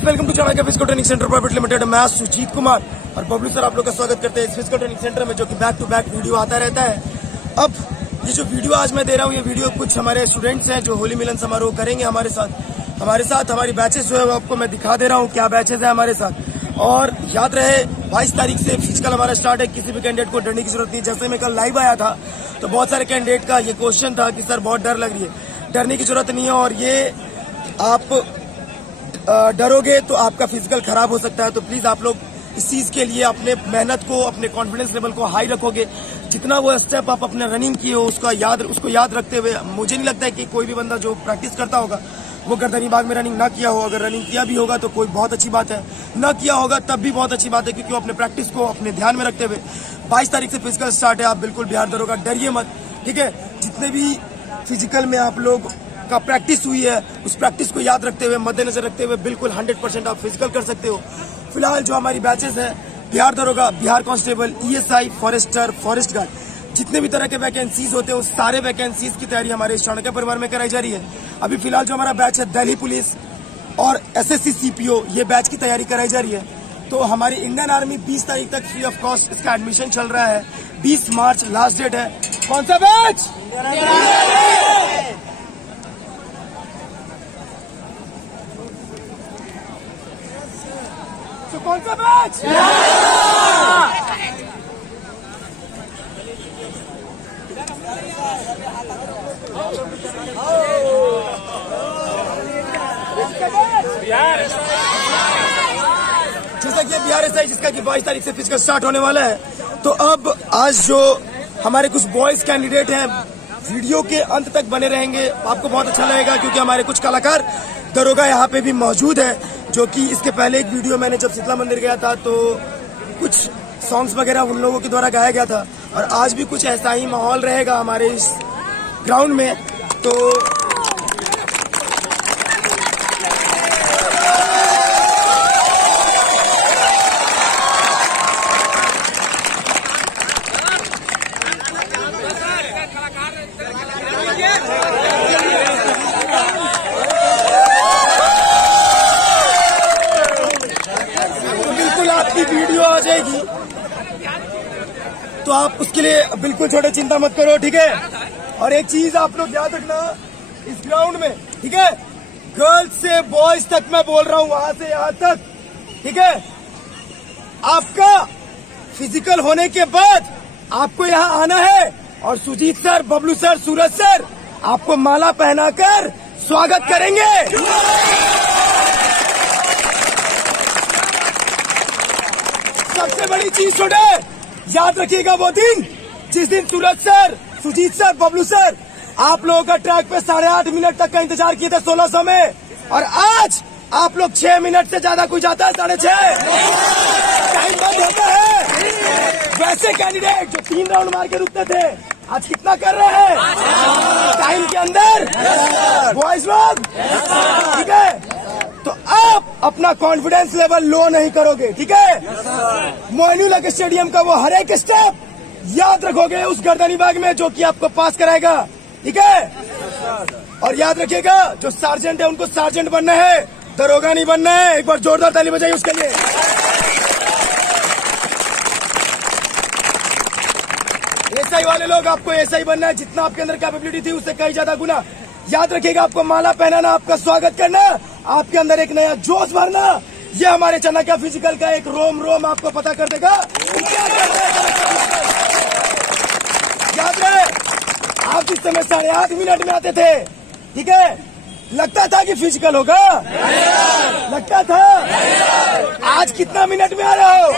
Welcome to Chanakya physical training centre private limited. मैं सुजीत कुमार और Bablu sir आप लोग का स्वागत करते हैं इस फिजिकल ट्रेनिंग सेंटर में, जो कि बैक टू बैक वीडियो आता रहता है। अब ये जो वीडियो आज मैं दे रहा हूँ, ये वीडियो कुछ हमारे स्टूडेंट्स हैं जो होली मिलन समारोह करेंगे हमारे साथ हमारी बैचेस जो है वो आपको मैं दिखा दे रहा हूँ क्या बैचेस है हमारे साथ। और याद रहे 22 तारीख से फिजिकल हमारा स्टार्ट है। किसी भी कैंडिडेट को डरने की जरूरत नहीं। जैसे मैं कल लाइव आया था तो बहुत सारे कैंडिडेट का ये क्वेश्चन था कि सर बहुत डर लग रही है। डरने की जरूरत नहीं है, और ये आप डरोगे तो आपका फिजिकल खराब हो सकता है। तो प्लीज आप लोग इस चीज के लिए अपने मेहनत को, अपने कॉन्फिडेंस लेवल को हाई रखोगे। जितना वो स्टेप आप अपने रनिंग किए हो उसको याद रखते हुए, मुझे नहीं लगता है कि कोई भी बंदा जो प्रैक्टिस करता होगा वो गर्दनी बाग में रनिंग ना किया हो। अगर रनिंग किया भी होगा तो कोई बहुत अच्छी बात है, ना किया होगा तब भी बहुत अच्छी बात है, क्योंकि वो अपने प्रैक्टिस को अपने ध्यान में रखते हुए 22 तारीख से फिजिकल स्टार्ट है। आप बिल्कुल बिहार दरोगा डरिए मत, ठीक है। जितने भी फिजिकल में आप लोग का प्रैक्टिस हुई है उस प्रैक्टिस को याद रखते हुए, मद्देनजर रखते हुए बिल्कुल 100% आप फिजिकल कर सकते हो। फिलहाल जो हमारी बैचेस है बिहार दरोगा, Bihar constable, ESI, forester, forest guard, जितने भी तरह के वैकेंसीज होते हैं उस सारे वैकेंसीज की तैयारी हमारे चाणक्य परिवार में कराई जा रही है। अभी फिलहाल जो हमारा बैच है दिल्ली पुलिस और SSC CPO, ये बैच की तैयारी कराई जा रही है। तो हमारी इंडियन आर्मी 20 तारीख तक फ्री ऑफ कॉस्ट इसका एडमिशन चल रहा है। 20 मार्च लास्ट डेट है। कौन सा बैच? तो कौन सा बैच? जैसा कि बिहार SI, जिसका कि 22 तारीख से फिजिकल स्टार्ट होने वाला है। तो अब आज जो हमारे कुछ बॉयज कैंडिडेट हैं वीडियो के अंत तक बने रहेंगे, आपको बहुत अच्छा लगेगा, क्योंकि हमारे कुछ कलाकार दरोगा यहाँ पे भी मौजूद है। जो कि इसके पहले एक वीडियो मैंने जब शीतला मंदिर गया था तो कुछ सॉन्ग्स वगैरह उन लोगों के द्वारा गाया गया था, और आज भी कुछ ऐसा ही माहौल रहेगा हमारे इस ग्राउंड में। तो आपकी वीडियो आ जाएगी तो आप उसके लिए बिल्कुल छोटे चिंता मत करो, ठीक है। और एक चीज आप लोग याद रखना इस ग्राउंड में, ठीक है, गर्ल्स से बॉयज तक मैं बोल रहा हूँ, वहां से यहां तक, ठीक है। आपका फिजिकल होने के बाद आपको यहाँ आना है और सुजीत सर, बबलू सर, सूरज सर आपको माला पहनाकर स्वागत करेंगे। सबसे बड़ी चीज छोटे याद रखिएगा, वो दिन जिस दिन Suraj sir, Sujeet sir, Bablu sir आप लोगों का ट्रैक पे 8.5 मिनट तक का इंतजार किए थे 1600 में, और आज आप लोग 6 मिनट से ज्यादा कोई जाता है 6.5 टाइम बंद होता है। वैसे कैंडिडेट जो 3 राउंड मार के रुकते थे आज कितना कर रहे हैं टाइम के अंदर बॉयज लोग, ठीक है। तो आप अपना कॉन्फिडेंस लेवल लो नहीं करोगे, ठीक है। मोइनुल हक स्टेडियम का वो हर एक स्टेप याद रखोगे उस गर्दनी बाग में, जो कि आपको पास कराएगा, ठीक है। और याद रखिएगा जो सार्जेंट है उनको सार्जेंट बनना है, दरोगा नहीं बनना है। एक बार जोरदार ताली बजाइए उसके लिए। SI वाले लोग, आपको SI बनना है, जितना आपके अंदर कैपेबिलिटी थी उससे कहीं ज्यादा गुना। याद रखिएगा आपको माला पहनाना, आपका स्वागत करना, आपके अंदर एक नया जोश भरना, ये हमारे चाणक्य फिजिकल का एक रोम रोम आपको पता कर देगा। याद रहे आप जिस समय 8.5 मिनट में आते थे, ठीक है, लगता था कि फिजिकल होगा, लगता था। आज कितना मिनट में आ रहे हो?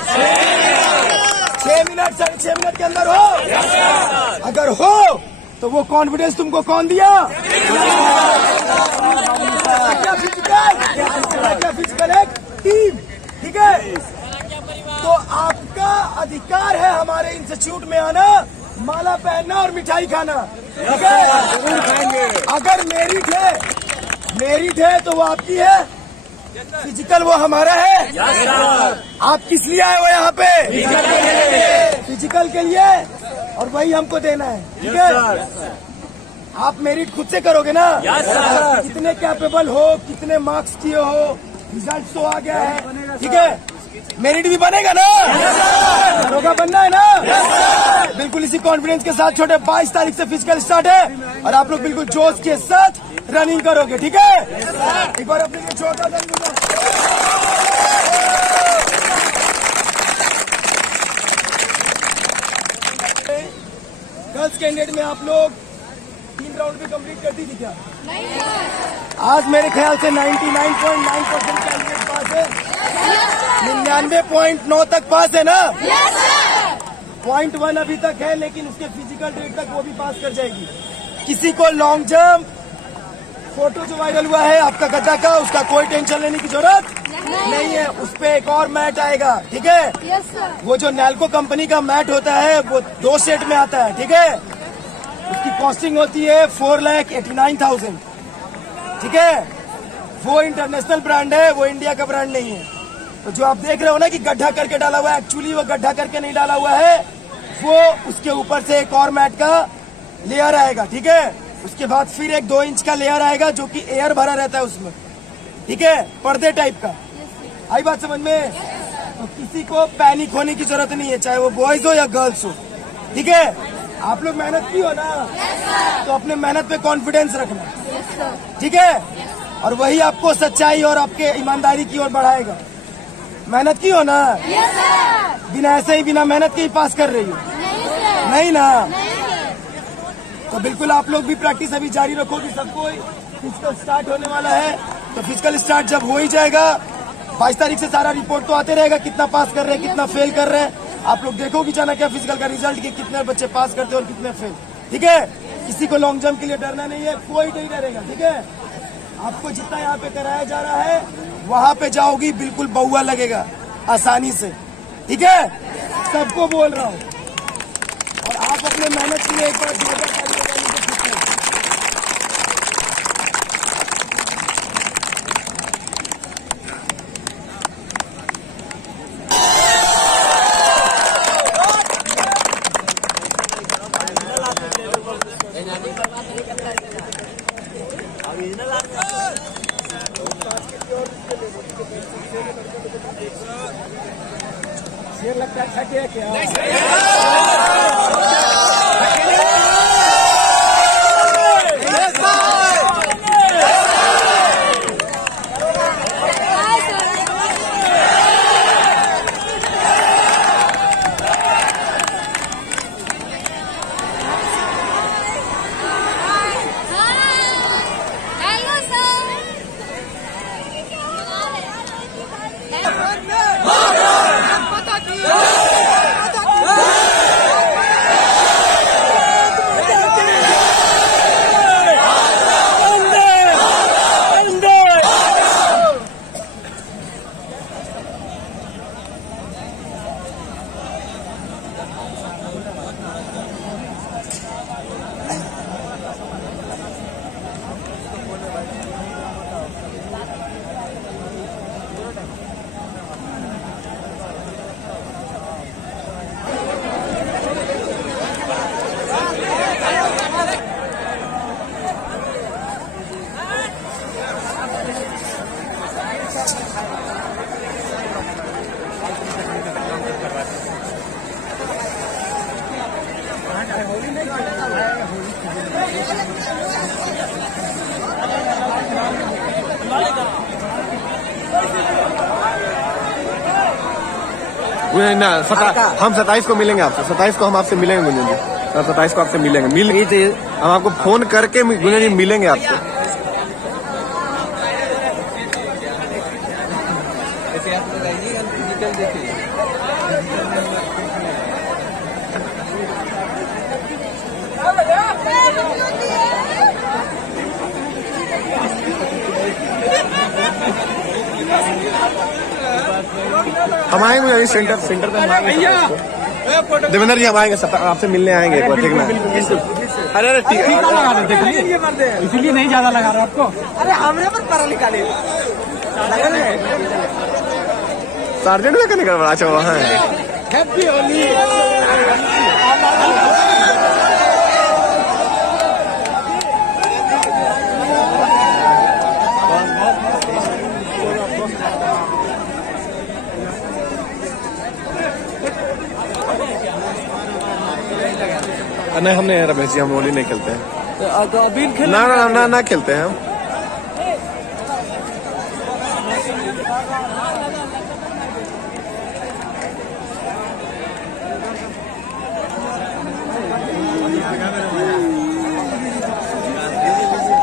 6 मिनट, 6.5 मिनट के अंदर हो। अगर हो तो वो कॉन्फिडेंस तुमको कौन दिया? फिजिकल एक टीम, ठीक है। तो आपका अधिकार है हमारे इंस्टीट्यूट में आना, माला पहनना और मिठाई खाना, ठीक है। अगर मेरिट है तो वो आपकी है, फिजिकल वो हमारा है। आप किस लिए आए हो यहाँ पे? फिजिकल के लिए, और वही हमको देना है, ठीक है। आप मेरिट खुद से करोगे ना, कितने कैपेबल हो, कितने मार्क्स किए हो, रिजल्ट तो आ गया है, ठीक है, मेरिट भी बनेगा ना, दरोगा बनना है ना, बिल्कुल इसी कॉन्फिडेंस के साथ छोटे 22 तारीख से फिजिकल स्टार्ट है और आप लोग बिल्कुल जोश के साथ रनिंग करोगे, ठीक है। एक बार अपने लिए छोटा गर्ल्स कैंडिडेट में आप लोग 3 राउंड भी कंप्लीट कर दी थी क्या? आज मेरे ख्याल से 99.9% कैंडिडेट पास है, 99.9 तक पास है ना, 0.1 अभी तक है, लेकिन उसके फिजिकल ट्रेड तक वो भी पास कर जाएगी। किसी को लॉन्ग जंप फोटो जो वायरल हुआ है आपका गड्ढा का, उसका कोई टेंशन लेने की जरूरत नहीं है, उस पे एक और मैट आएगा, ठीक है। वो जो नैल्को कंपनी का मैट होता है वो 2 सेट में आता है, ठीक है, उसकी कॉस्टिंग होती है 4,89,000, ठीक है। वो इंटरनेशनल ब्रांड है, वो इंडिया का ब्रांड नहीं है। तो जो आप देख रहे हो ना कि गड्ढा करके डाला हुआ है, एक्चुअली वो गड्ढा करके नहीं डाला हुआ है, वो उसके ऊपर से एक और मैट का लेयर आएगा, ठीक है। उसके बाद फिर एक 2 इंच का लेयर आएगा जो कि एयर भरा रहता है उसमें, ठीक है, पर्दे टाइप का। आई बात समझ में? तो किसी को पैनिक होने की जरूरत नहीं है, चाहे वो बॉयज हो या गर्ल्स हो, ठीक है। आप लोग मेहनत की हो ना, तो अपने मेहनत पे कॉन्फिडेंस रखना, ठीक है, और वही आपको सच्चाई और आपके ईमानदारी की ओर बढ़ाएगा। मेहनत की हो ना, बिना ऐसे ही बिना मेहनत के ही पास कर रही हो, नहीं ना, तो बिल्कुल आप लोग भी प्रैक्टिस अभी जारी रखोगे। सबको फिजिकल स्टार्ट होने वाला है, तो फिजिकल स्टार्ट जब हो ही जाएगा 22 तारीख से सारा रिपोर्ट तो आते रहेगा, कितना पास कर रहे हैं, कितना फेल कर रहे हैं, आप लोग देखोगे जाना क्या फिजिकल का रिजल्ट कि कितने बच्चे पास करते हैं और कितने फेल, ठीक है। किसी को लॉन्ग जंप के लिए डरना नहीं है, कोई नहीं डरेगा, ठीक है। आपको जितना यहाँ पे कराया जा रहा है वहाँ पे जाओगी बिल्कुल बउआ लगेगा आसानी से, ठीक है, सबको बोल रहा हूँ। और आप अपने मेहनत के लिए एक बार 2000 तारीख शेर लगता है छठे क्या? ना हम 27 को मिलेंगे आपसे, 27 को हम आपसे मिलेंगे गुंजन जी, 27 को आपसे मिलेंगे, हम आपको फोन करके गुंजन जी मिलेंगे आपसे। हम आएंगे सेंटर पे हम आएंगे। देवेंद्र जी हम आएंगे, आपसे मिलने आएंगे एक बार, ठीक ना? अरे अरे ठीक है, इसीलिए नहीं ज्यादा लगा रहा आपको। अरे हमने पर परा निकाले सार्जेंट में करने का। अच्छा वहाँ है। हैप्पी होली। नहीं हम नहीं रमेश जी, हम होली नहीं खेलते हैं। तो अभी ना खेलते हैं हम।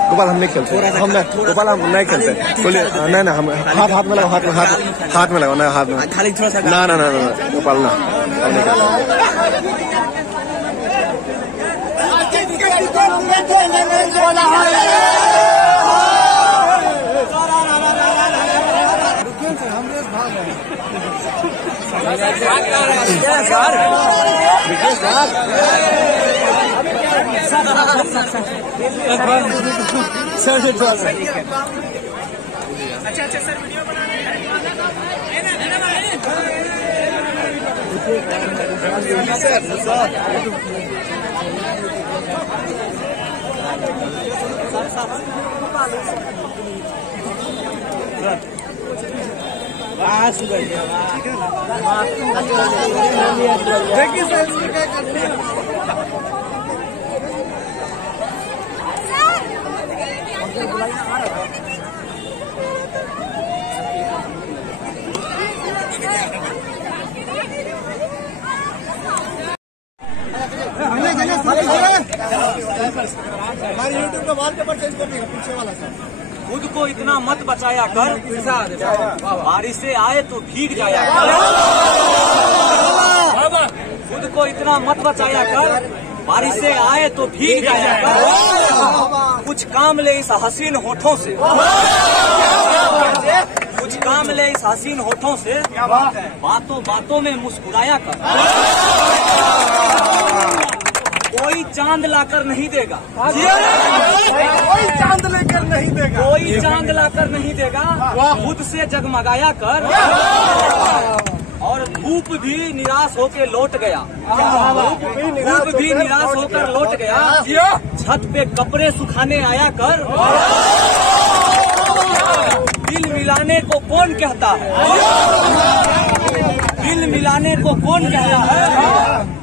गोपाल हम नहीं खेलते, हम नहीं, गोपाल हम नहीं खेलते। बोलिए नहीं ना, हम हाथ में लगाओ, हाथ में लगाओ ना, हाथ में खाली थोड़ा सा ना गोपाल ना, हम नहीं खेलते। अच्छा सर, वीडियो बना देखिए सर क्या करते हैं। हमारे यूट्यूब पे वॉलपेपर चेंज कर देगा पीछे वाला सर। खुद को इतना मत बचाया कर, बारिश से आए तो भीग जाया कर। खुद को इतना मत बचाया कर, बारिश से आए तो भीग जाया कर। कुछ काम ले इस हसीन होठों से, कुछ काम ले इस हसीन होठों से, बातों बातों में मुस्कुराया कर। कोई चांद लाकर नहीं देगा, कोई चांद लेकर नहीं देगा, कोई चांद लाकर नहीं देगा। खुद से जगमगाया कर। और धूप भी निराश होकर लौट गया, धूप भी निराश होकर लौट गया। छत पे कपड़े सुखाने आया कर। दिल मिलाने को कौन कहता है, दिल मिलाने को कौन कहता है।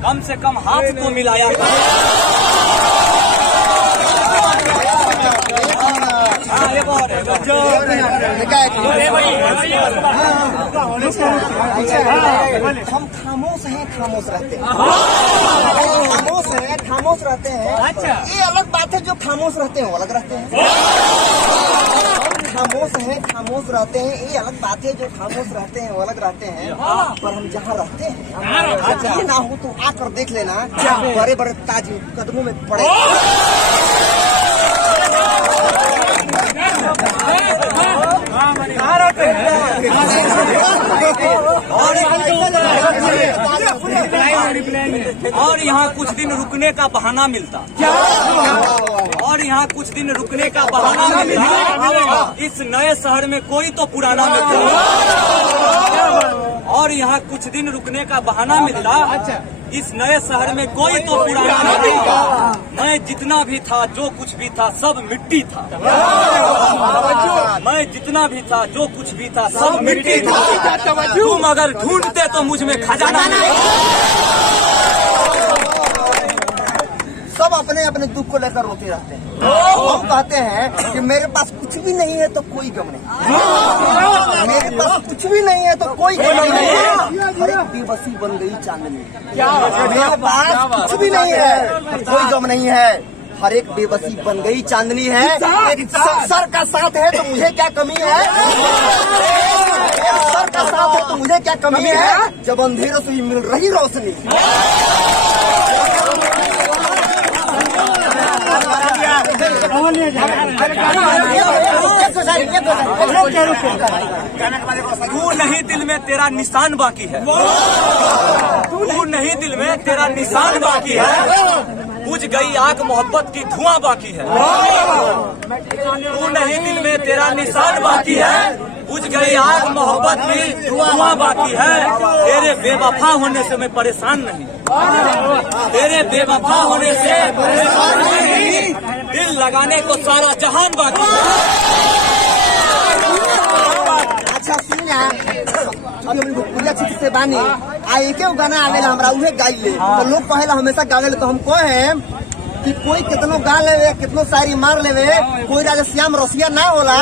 कम से कम हाथ तो मिलाया कर। हम खामोश हैं, खामोश रहते हैं, खामोश हैं, खामोश रहते हैं। अच्छा, ये अलग बात है, जो खामोश रहते हैं वो अलग रहते हैं। खामोश हैं, खामोश रहते हैं, ये अलग बात है, जो खामोश रहते हैं वो अलग रहते हैं। पर हम जहाँ रहते हैं, अच्छा ये ना हो तो आकर देख लेना, बड़े बड़े ताज कदमों में पड़े। और यहाँ कुछ दिन रुकने का बहाना मिलता, और यहाँ कुछ दिन रुकने का बहाना मिलता। इस नए शहर में कोई तो पुराना मिलता, और यहाँ कुछ दिन रुकने का बहाना मिलता। इस नए शहर में कोई तो पुराना मिलता। मैं जितना भी था, जो कुछ भी था, सब मिट्टी था। मैं जितना भी था, जो कुछ भी था, सब मिट्टी था। तुम अगर ढूंढते तो मुझ में खजाना नहीं। सब अपने अपने दुख को लेकर रोते रहते हैं। हम कहते हैं कि मेरे पास कुछ भी नहीं है तो कोई गम नहीं, मेरे पास कुछ भी नहीं है तो कोई गम नहीं। हर एक बेबसी बन गई चांदनी। मेरे पास कुछ भी नहीं है तो कोई गम नहीं है, हर एक बेबसी बन गई चांदनी है। सर का साथ है तो मुझे क्या कमी है, सर का साथ है तो मुझे क्या कमी है। जब अंधेरों से मिल रही रोशनी, तू नहीं दिल में तेरा निशान बाकी है, तू नहीं दिल में तेरा निशान बाकी है। बुझ गई आग मोहब्बत की धुआं बाकी है। तू नहीं दिल में तेरा निशान बाकी है, बुझ गई आग मोहब्बत की धुआं बाकी है। तेरे बेवफा होने से मैं परेशान नहीं, तेरे बेवफा होने से परेशान नहीं। दिल लगाने को सारा जहान बाकी है। अच्छा ना अभी हम भोजपुरिया क्षेत्र से बानी आ एक गाना आवेला हमरा उहे गाइले तो लोग कहेला हमेशा गावेले तो हम कहे कि कोई कितनो गा लेवे कितनो शायरी मार लेवे कोई राजा श्याम रसिया ना होला।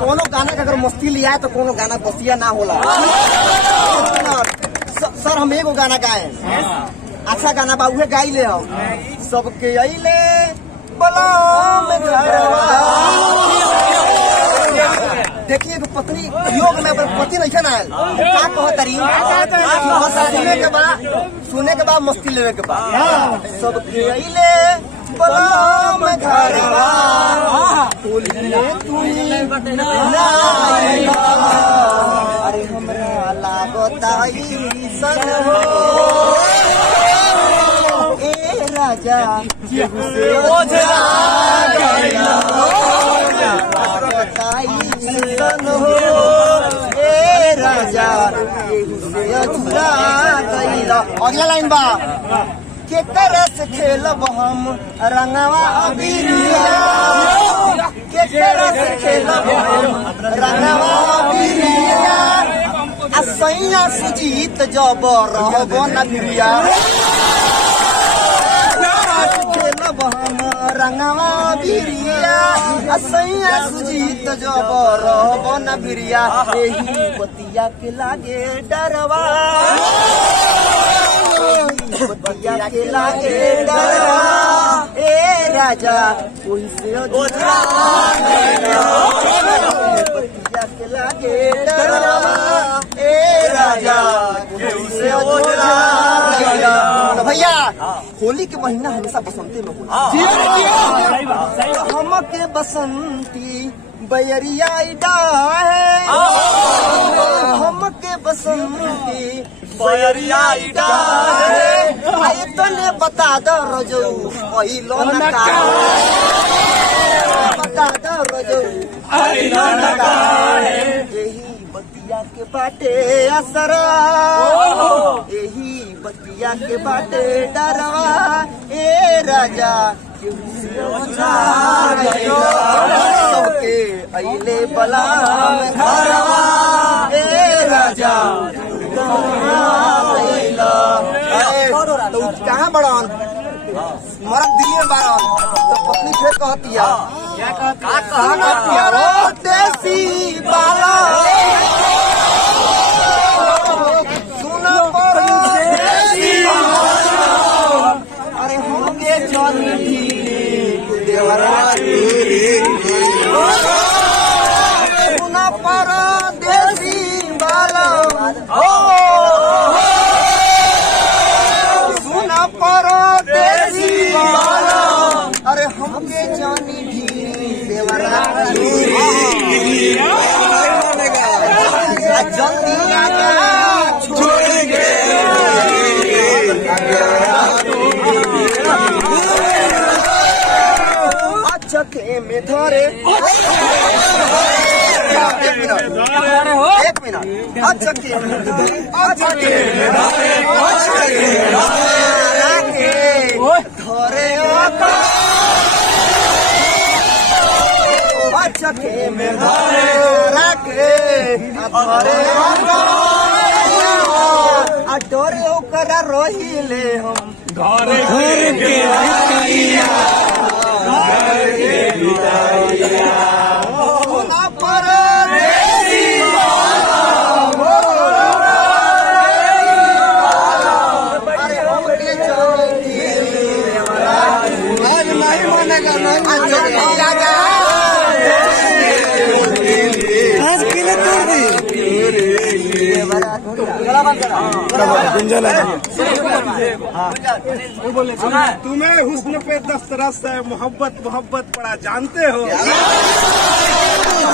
कोनो गाना का अगर मस्ती लिया तो कोनो गाना बसिया ना होला। सर हम एगो गाना गाए अच्छा गाना बा उहे गाइले हम सबके अइले बलाम देखिए तो पत्नी योग में पति नहीं ना क्या कहतरी सुने के बाद मस्ती लेवे के बाद सबके अइले बलाम घरवा अरे हमरा लागता सन हो ए राजा अगला लाइन बा के तरस खेलब हम रंगवा अबीरिया के तरस खेलब हम रंगवा अबीरिया असैया सुजीत जब रहब न बिरिया खेलब हम रंगवा बिरिया असैया सुजीत जब रहब न बिरिया एही बतिया के लागे डरवा बतिया के लागे डरवा ए राजा कोई से ओझरा बतिया के लागे डरवा ए राजा कोई से ओझरा। तो भैया होली के महीना हमेशा बसंती में हमके बसंती बैरिया है हमके बसंती बैरिया है तने बता दो रोजो पहिलो नका बता दो रोजो पहिलो नका यही बतिया के बाटे असरा यही बतिया के बाटे डरवा ए राजा सबके अइले बलाम घरवा ए राजा तो कहाँ बड़न मरद दिल्ली में बड़न तो पत्नी फिर कहतिया देसी बाला सुना पड़ो अरे होंगे चली सुना पड़ो देसी बाला सुना पड़ो देसी बाला अरे हमके जानी ढीरी देवरा जल्दी आजा छोड़ेंगे चके में धरे एक मिनट चके में धरे चके में धरे डरे ओकरा रोहिले हम घर के तुम्हें हुस्न पे दस्तरस है मोहब्बत मोहब्बत पड़ा जानते हो।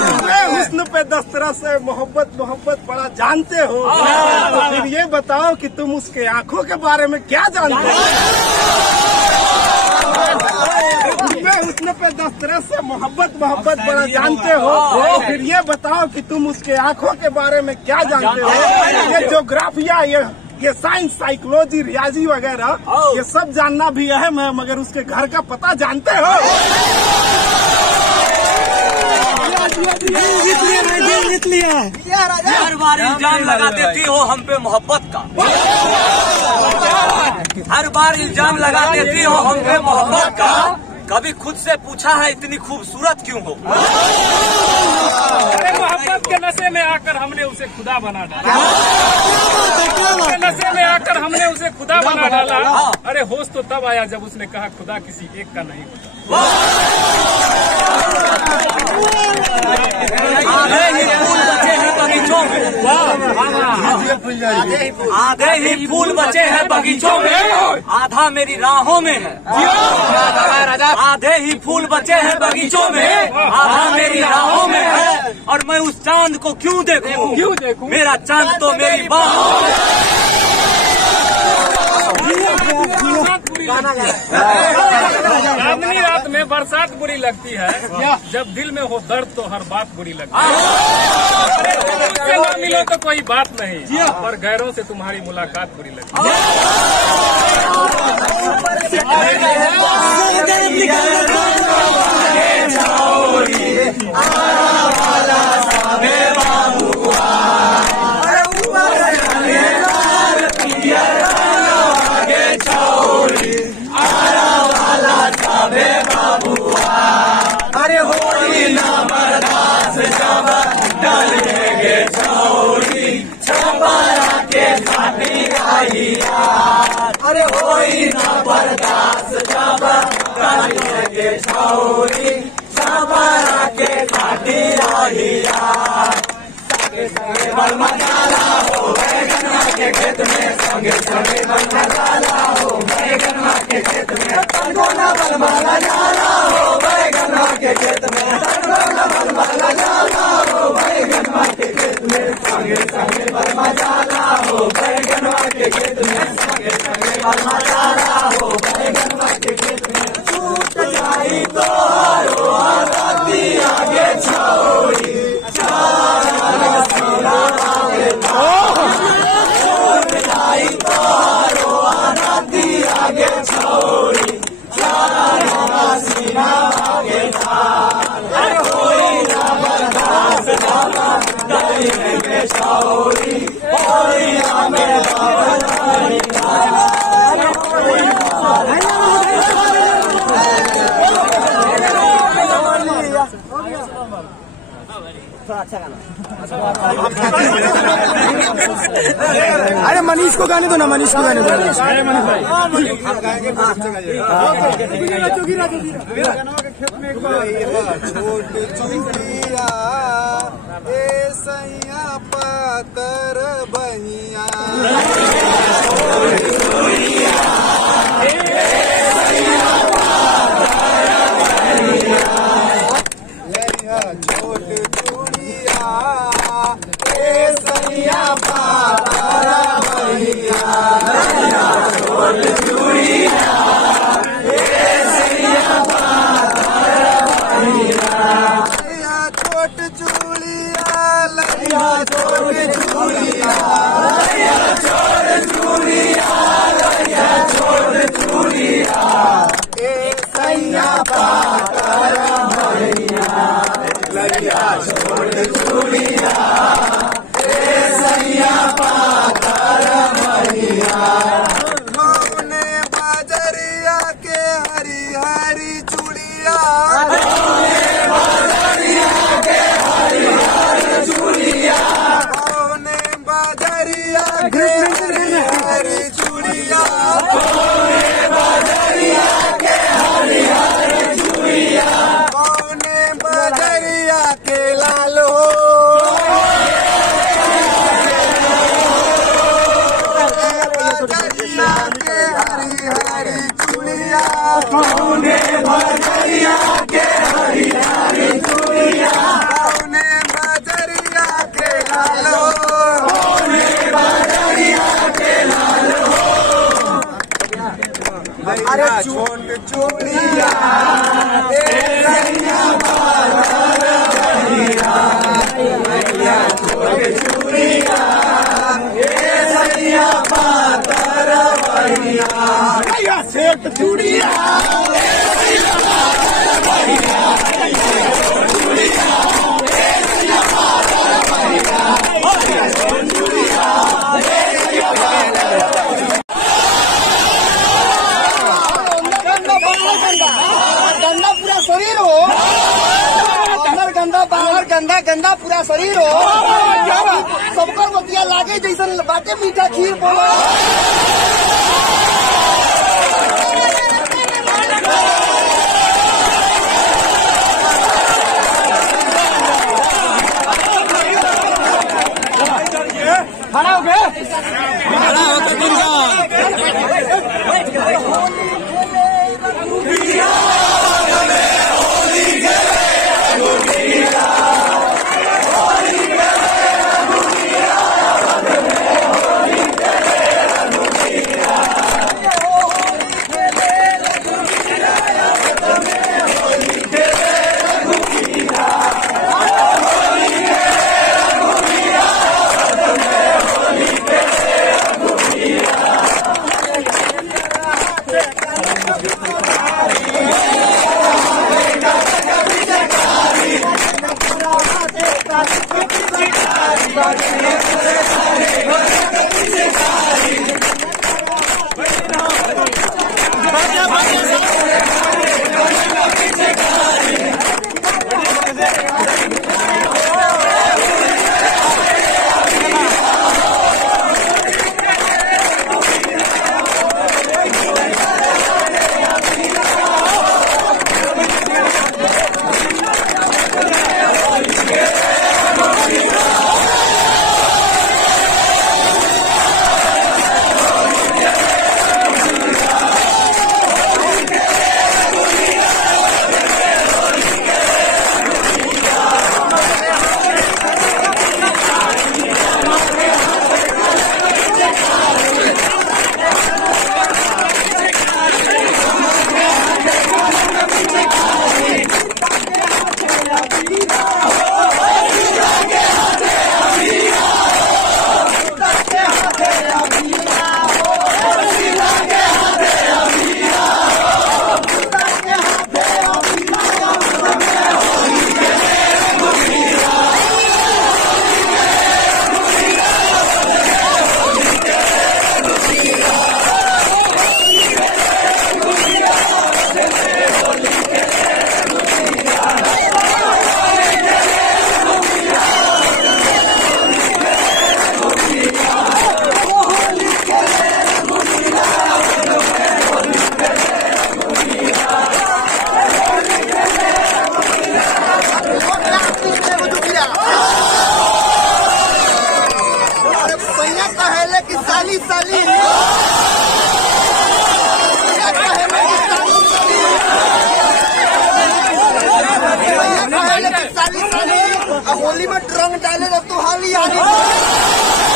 तुम्हें हुस्न पे दस्तरस है मोहब्बत मोहब्बत पड़ा जानते हो। तो फिर ये बताओ कि तुम उसके आंखों के बारे में क्या जानते हो। तुम्हें हुस्न पे दस्तरस से मोहब्बत मोहब्बत बड़ा जानते हो। तो फिर ये बताओ कि तुम उसके आंखों के बारे में क्या जानते हो। ये ज्योग्राफिया ये साइंस साइकोलॉजी रियाजी वगैरह ये सब जानना भी अहम है, मगर उसके घर का पता जानते हो। हर बार इल्जाम लगा देती हो हम पे मोहब्बत का, हर बार इल्जाम लगा देती हो हम पे मोहब्बत का। कभी खुद से पूछा है इतनी खूबसूरत क्यों हो? अरे मोहब्बत के नशे में आकर हमने उसे खुदा बना डाला, के नशे में आकर हमने उसे खुदा बना डाला। अरे होश तो तब आया जब उसने कहा खुदा किसी एक का नहीं होता। आधे ही फूल बचे हैं बगीचों में, आधे ही फूल बचे हैं बगीचों में, आधा मेरी राहों में है। आधे ही फूल बचे हैं बगीचों में, आधा मेरी राहों में है। और मैं उस चांद को क्यों देखूं? मेरा चांद तो मेरी बाहों में। चांदनी रात में बरसात बुरी लगती है, जब दिल में हो दर्द तो हर बात बुरी लगती है। मुझसे न मिलो तो कोई बात नहीं, पर गैरों से तुम्हारी मुलाकात बुरी लगती है। अरे होली ना बर्दाश्त जब डाल देंगे छौरी, छपारा के घाटी आइया। अरे होली ना बर्दाश्त जब डाल देंगे छौरी, छपारा के घाटी आइया। संगे बल मसाला हो बैगना के खेत में, संगे संगे बल मसाला हो बैगना के खेत में, संगोना बल मसाला हो बैगना के खेत में, संगोना बल मसाला हो बैगना के खेत में, संगे संगे बल मसाला हो बैगना के खेत में, संगे संगे बल मसाला हो बैगना के खेत में। छूट जाई तो हारो आती आगे छौरी, आगे छौरी, चारा सीना आगे धार। अरे होली ना बर्दाश्त जाना डालेंगे छौरी, होली हमें अरे मनीष को गाने दो ना, मनीष को गाने दो। छोट चुरिया ए सैया पातर बहिया, छोट चूड़िया ए सैया पातर बहिया, छोट चूड़िया ए सैया पातर बहिया। छोट चूड़िया लैया छोट चूड़िया, छोट चूड़िया लैया छोट चूड़िया ए सैया पातर बहिया, लैया छोट चूड़िया ए सैया पातर बहिया। मौने बाजरिया के हरी हरी चूड़िया, मौने बाजरिया के हरी हरी चूड़िया, मौने बाजरिया के हरी हरी चूड़िया, मौने बाजरिया के हरी हरी चूड़िया, मौने बाजरिया के लालो, बाजरिया के हरी हरी चूड़िया, मौने बाजरिया के हरी हरी चूड़िया, मौने बाजरिया के लालो, मौने बाजरिया के लालो। अरे छोट चूड़िया ए सैया पातर बहिया, छोट चूड़िया ए सैया पातर बहिया, छोट चूड़िया ए सैया पातर बहिया, छोट चूड़िया ए हो सबकर बतिया लागे जैसन बाटे मीठा खीर बोलो। खड़ा हो गया होली में रंग डाले तो हाली आनी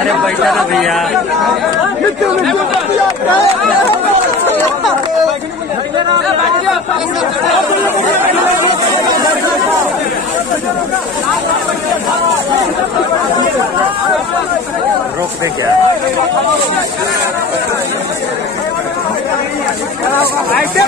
अरे बैठा ना भैया रोक दे क्या ऐसे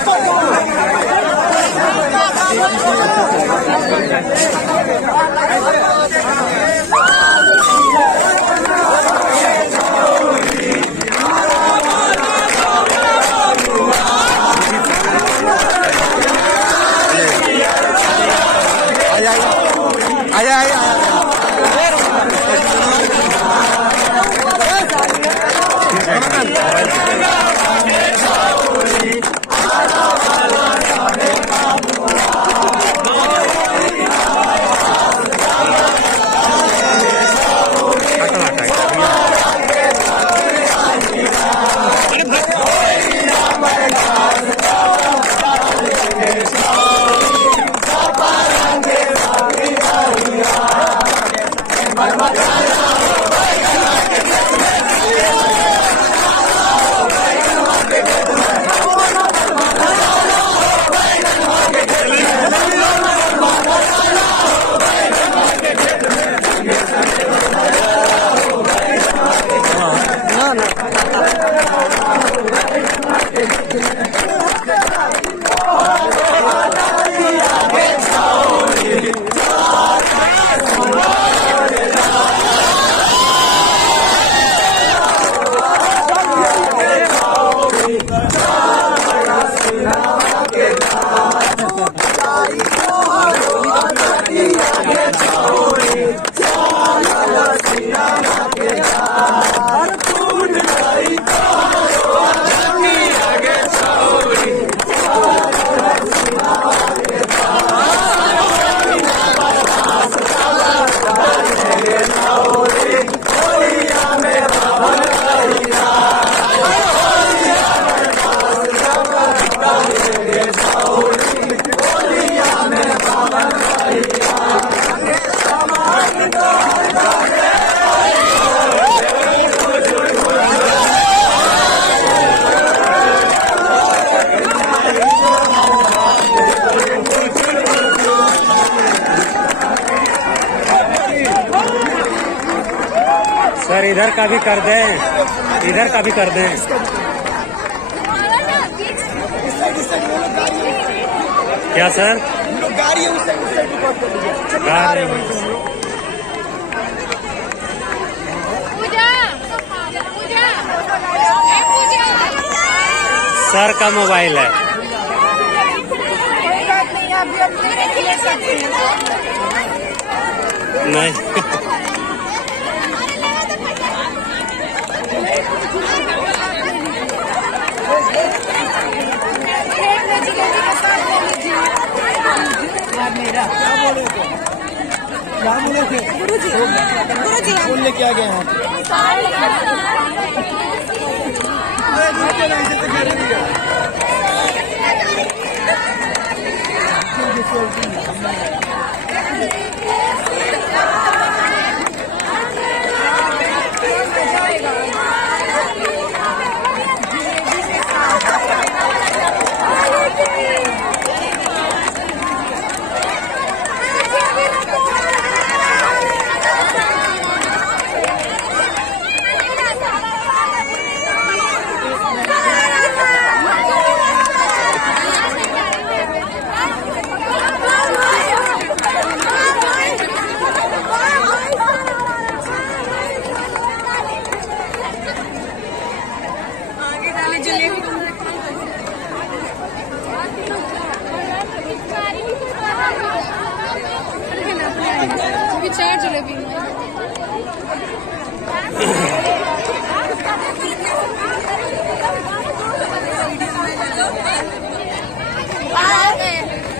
सर इधर का भी कर दें, इधर का भी कर दें। क्या सर? गाड़ी है उस साइड रिकॉर्ड कर लीजिए। सर का मोबाइल है। नहीं फोन लेके आ गए हैं।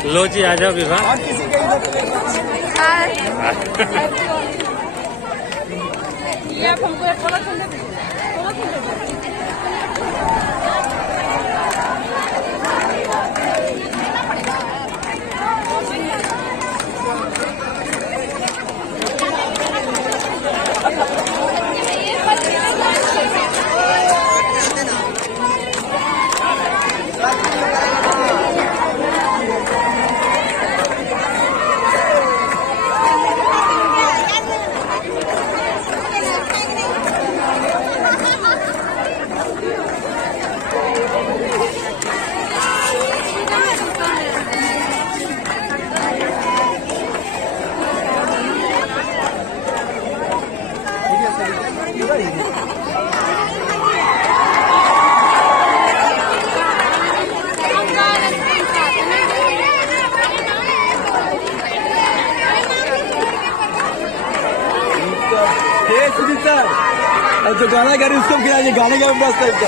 लो जी आ जाओ विवाह। और किसी के ये आप हमको थोड़ा ठंडा जो गाना गा रही उसको खिलाइए, गाने का बस टाइप का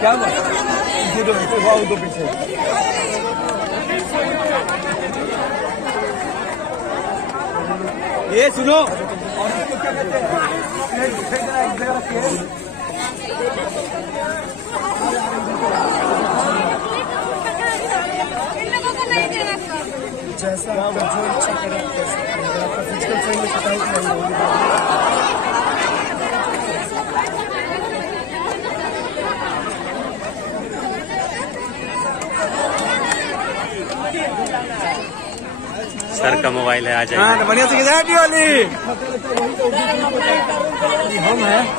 क्या बात दो पीछे ये सुनो और इसको क्या कहते हैं एक जगह रखिए। जैसा आपका जो इच्छा करें आप कर सकते हैं। अगर आपका फिजिकल सही में पता है सर का मोबाइल है, आ जाइए। हाँ, बढ़िया से happy Holi,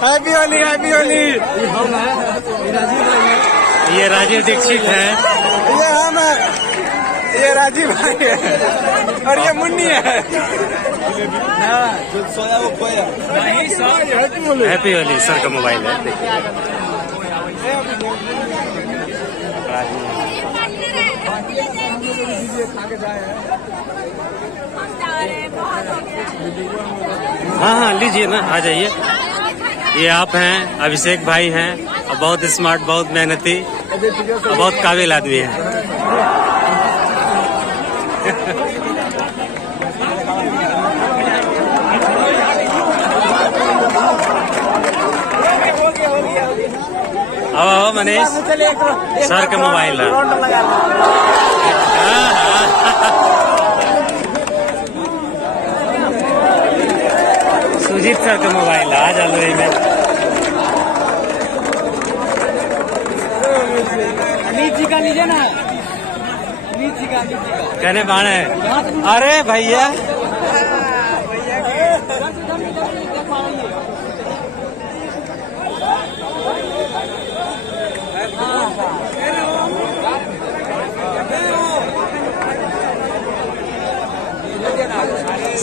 happy Holi, happy Holi. ये राजीव दीक्षित है, ये हम है, ये राजीव भाई है और ये मुन्नी है। जो सोया वो खोया। हैप्पी होली सर का मोबाइल है। हाँ हाँ लीजिए ना, आ जाइए। ये आप हैं, अभिषेक भाई हैं, और बहुत स्मार्ट, बहुत मेहनती, बहुत काबिल आदमी है। मनीष सर का मोबाइल है। सुजीत सर का मोबाइल है। आज आलो में नीची का लीजिए ना, नीची का कहने बाण है। अरे भैया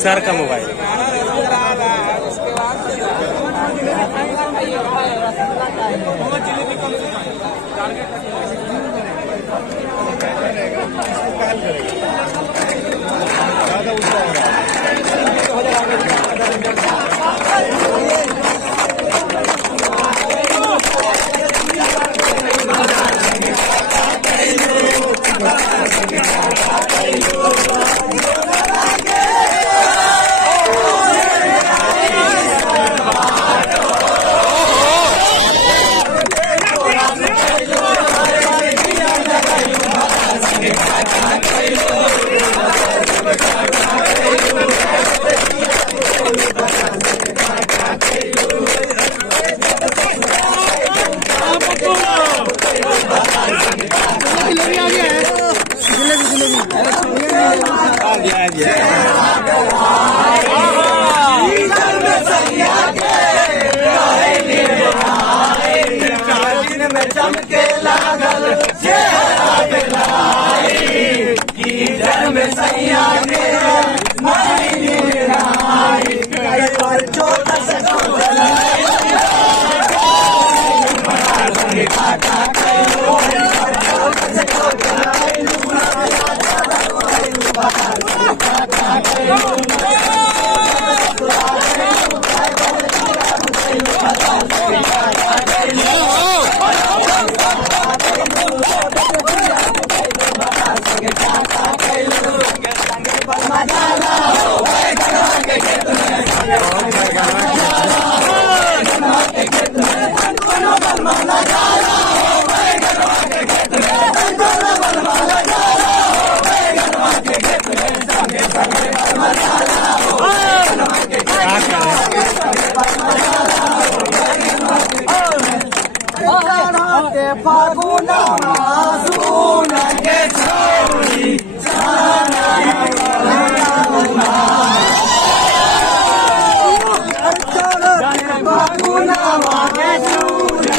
सर का मोबाइल। चमके लागल में सैया के फागुना मासून के छोड़ी फागुना के छोड़ी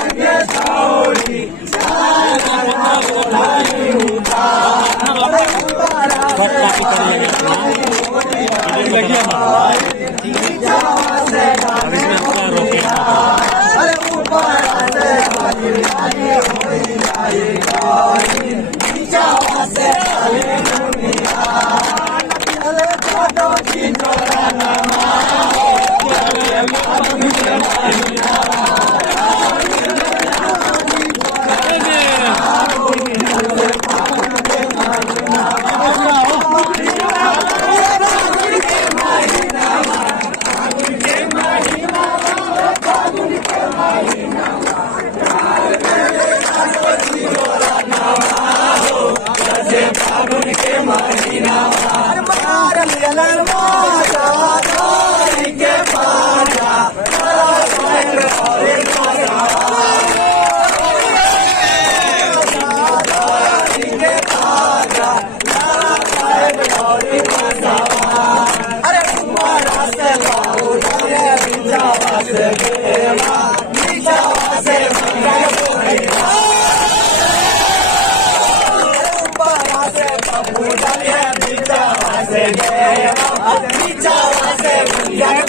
से